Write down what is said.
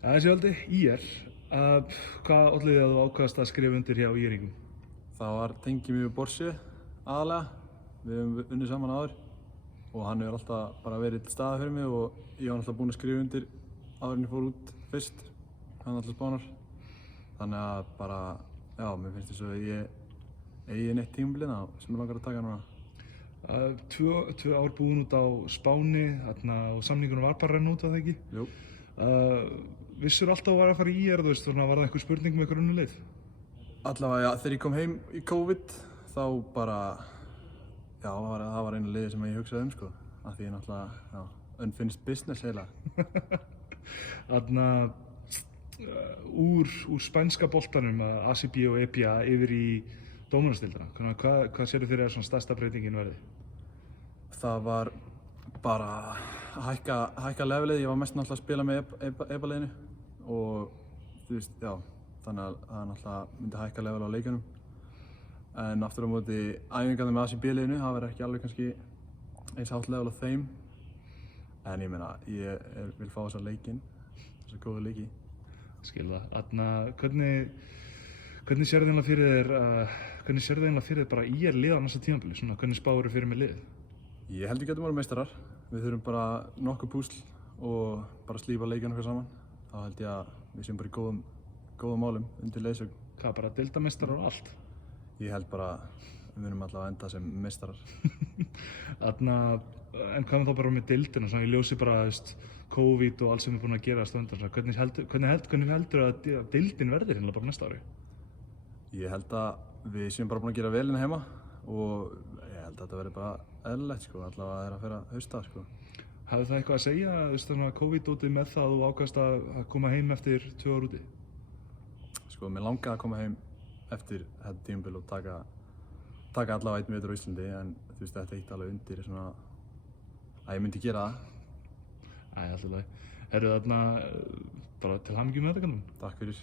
Þessi valdi, ÍR. Hvað olli þið að þú ákvaðast að skrifa undir hjá ÍR-ingum? Það var tengi mjög Borsi aðalega. Við höfum unnið saman áður og hann hefur alltaf bara verið til staðar fyrir mig og ég var alltaf búinn að skrifa undir áður en ég fór út fyrst. Hann alltaf spánar. Þannig að bara, já, mér finnst þess að ég eigi neitt tímabilið sem ég langar að taka núna. Tvö ár búin út á Spáni, og samningunum var bara að renna út, var það ekki? Jú. Vissur alltaf að fara í ÍR, þú veist, var það einhver spurning með einhver önnur leið? Allavega, já, þegar ég kom heim í COVID, þá bara, já, það var einu liði sem ég hugsaði sko. Af því ég náttúrulega, já, unfinished business heila. Úr spænska boltanum, ACB og EPA, yfir í dómarastildina. Hvað sérðu fyrir að svona stærsta breytingin verði? Það var bara að hækka levelið. Ég var mest náttúrulega að spila með EPA-liðinu og þú veist, já, þannig að það náttúrulega myndi hækka level á leikjunum. En aftur á móti æfingarnar með ACB-liðinu, það verður ekki alveg kannski eins hátt level á þeim. En ég meina, ég vil fá þessa leikinn, þessa góðu leiki. Skil það. Hvernig sérðu eiginlega fyrir þér bara ÍR liða á næsta tímabili? Svona, hvernig spáir þið fyrir með liðið? Ég held við getum verið meistarar. Við þurfum bara nokkuð púsl og bara slípa leikinn okkar saman. Þá held ég að við séum bara í góðum málum undir leiðsögn. Hvað, bara deildameistarar og allt? Ég held bara við munum allavega að enda sem meistarar. En hvað þá bara með deildina, svona ég ljósi bara, veist, COVID og allt sem búin að gerast á undan. Hvernig heldur að deildin verður hérna bara næsta ári? Ég held að við séum bara búin að gera vel hérna heima og ég held að þetta verði bara eðlilegt sko, allavega að það er að fara að hausta sko. Hafði það eitthvað að segja, þú veist, þannig að COVID-dótið með það að þú ákvaðst að koma heim eftir 2 ár úti? Sko, mér langaði að koma heim eftir þetta tímabil og taka allavega 1 vetur á Íslandi en þú veist, þetta eitt alveg undir svona að ég myndi gera það. Alltaf leið. Herru, bara til hamingju með þetta kannum. Takk fyrir.